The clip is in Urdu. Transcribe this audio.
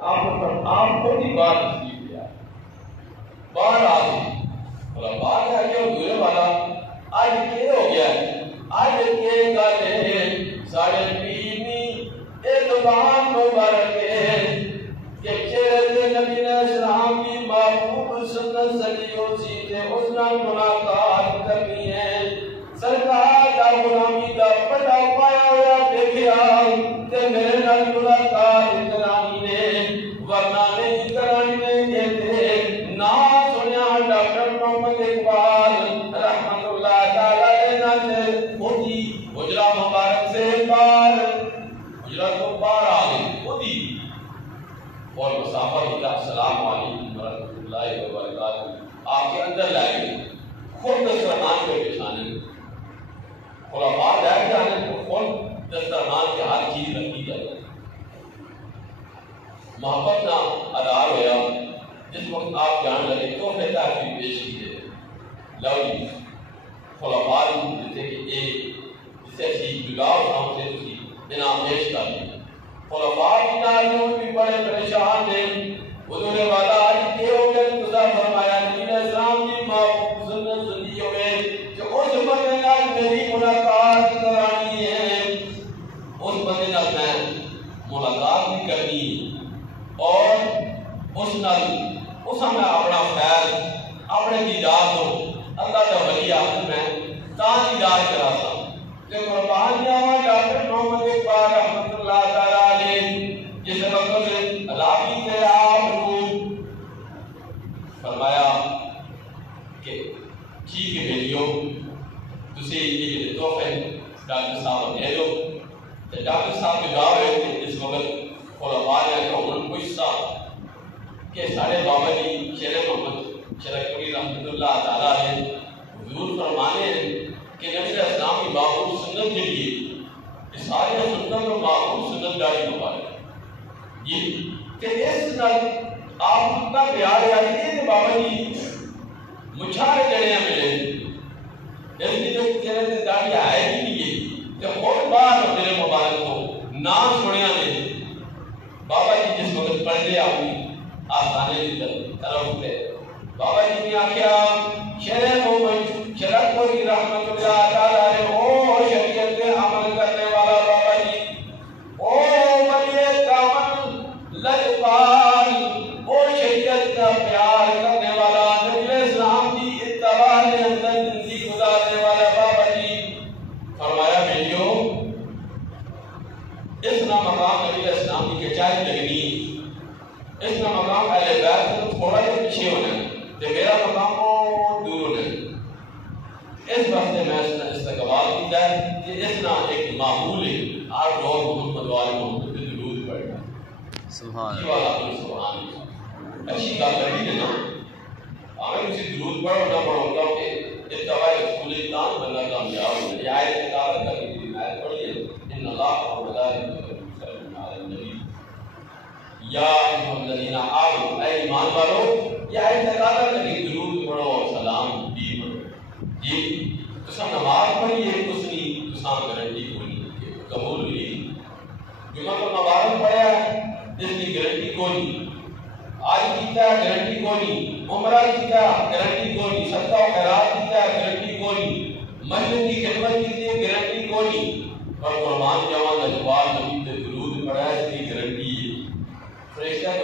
آپ کو بھی بات نصیب کیا بار آ گئی بولا بات آ گیا دوسرے والا آج کیا ہو گیا آج کے گالے ساڑھے پینی ایک زبان مبارک ہے کہ چہرے نبی علیہ السلام کی محبوب سنت صدیوں سیدھے اس نال ملاقات کرنی ہے سرکار دا غلامی دا پٹا پایا ہوا دیکھیا تے میرے نال ملاقات کرانی نے ورنہ نہیں کرانی نے کہتے نا سنیا ڈاکٹر محمد اقبال رحمت اللہ تعالی علیہ نے خودی حجرہ مبارک سے باہر حجرہ کو باہر آ گئی خودی اور مسافر ہوتا السلام علیکم ورحمۃ اللہ وبرکاتہ آپ کے اندر لائے گئے خود دسترخوان کے بچھانے خلفاء جائے جانے کو خود دسترخوان کے ہر چیز رکھی جائے محبت نہ ادار ہویا جس وقت آپ جان لگے تو کہتا ہے کہ پیش کیجیے لولی خلفاء جیسے کہ ایک جسے اچھی جگاؤ ہم سے اسی انعام پیش کر دیں خلفاء کی ناریوں بھی بڑے پریشان ہیں حضور والا آج کے ہو گئے خدا فرمایا نبی علیہ السلام کی محبوب سنت صدیوں میں کہ اس بندے نال میری ملاقات کرانی ہے اس بندے نال میں ملاقات بھی کرنی اور اس نال اس ہمیں اپنا خیر اپنے دیدار دو اللہ کا ولی آخر میں تاں دیدار کرا سا کہ قربان جاواں ڈاکٹر محمد اقبال رحمت اللہ تعالی علیہ جس وقت سے علاقی سے آپ کو فرمایا کہ ٹھیک ہے بھائیو تسی یہ تحفے ڈاکٹر صاحب دے دو تو ڈاکٹر صاحب کے گاؤں ہے اس وقت خلفاء نے کہ انہوں نے پوچھتا کہ سارے بابا جی شیر محمد شرکوی رحمت اللہ تعالی علیہ حضور فرمانے ہیں کہ نبی علیہ السلام کی محبوب سنت کے لیے اس سارے سنتوں کو محبوب سنت داری مبارک یہ کہ اس نال آپ اتنا پیار آتی ہے کہ بابا جی مچھارے جڑے ہیں ملے اس کی جو چہرے سے داڑھی آئے ہی نہیں ہے کہ خود بار میرے مبارک کو نام سنیا نے بابا جی جس وقت پڑھ لے آئی آسانے کی طرف پہ بابا جی نے آخیا شیر محمد شرکوی رحمت اللہ تعالی علیہ او شریعت پہ عمل کرنے والا بابا جی او ولی کامل لجپال او شریعت کا پیار کرنے والا نبی علیہ السلام کی اتباع کے اندر زندگی گزارنے والا بابا جی فرمایا بیٹیو اس نہ مقام نبی علیہ السلام کی کچائی لگنی اس نہ مقام اہل بیت سے تھوڑا جا پیچھے ہونا ہے کہ میرا مقام بہت دور ہونا ہے اس وقت میں استقبال کی جائے کہ اس نہ ایک معمول ہے آپ لوگ محمد والے محمد پہ درود پڑھنا سبحان اللہ اچھی بات کری ہے نا ہمیں اسی درود پڑھو نہ پڑھو گا کہ اتباع رسول اللہ بندہ کامیاب ہو یہ آیت کتابت کا بھی آیت پڑھی ہے ان اللہ و ملائکتہ یصلون علی النبی یا ایھا الذین آمنوا اے ایمان والو یہ آیت کتابت کا درود پڑھو اور سلام بھی پڑھو یہ تسا نماز پڑھی ہے کچھ نہیں تسا گارنٹی کوئی نہیں قبول ہوئی جمعہ کو مبارک پڑھا ہے اس کی گارنٹی کوئی نہیں آج کیتا ہے گارنٹی کوئی نہیں عمرہ کیتا ہے گارنٹی کوئی نہیں صدقہ و خیرات کیتا ہے گارنٹی کوئی نہیں مسجد کی خدمت کی ہے گارنٹی کوئی نہیں اور قربان جاواں لجپال نبی تے درود پڑھا ہے اس کی گارنٹی ہے فرشتہ